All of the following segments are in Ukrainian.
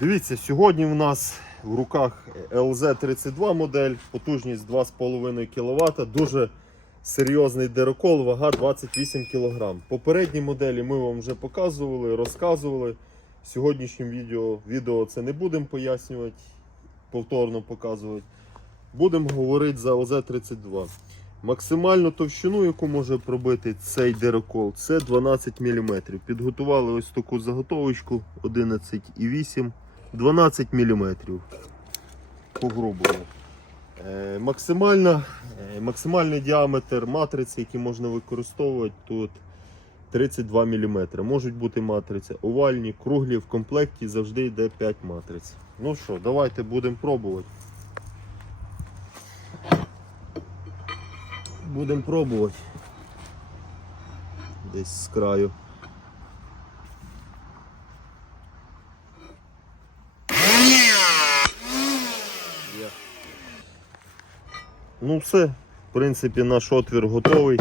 Дивіться, сьогодні в нас в руках LZ32 модель, потужність 2,5 кВт, дуже серйозний дерокол, вага 28 кг. Попередні моделі ми вам вже показували, розказували. В сьогоднішнім відео, відео це не будемо пояснювати, повторно показувати. Будемо говорити за LZ32. Максимальну товщину, яку може пробити цей дерокол, це 12 мм. Підготували ось таку заготовочку 11,8 12 мм. По-грубому. Е, максимальна, е, максимальний діаметр матриці, який можна використовувати, тут 32 мм. Можуть бути матриці овальні, круглі, в комплекті завжди йде 5 матриць. Ну що, давайте будемо пробувати. Будемо пробувати. Десь з краю. Ну все, в принципі, наш отвір готовий.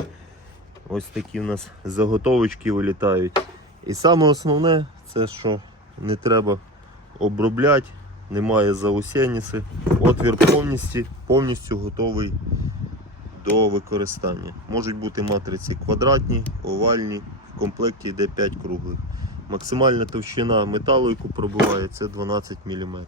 Ось такі в нас заготовочки вилітають. І саме основне, це що не треба обробляти, немає заусеніси. Отвір повністю, повністю готовий до використання. Можуть бути матриці квадратні, овальні, в комплекті йде 5 круглих. Максимальна товщина металу, яку пробиває, це 12 мм.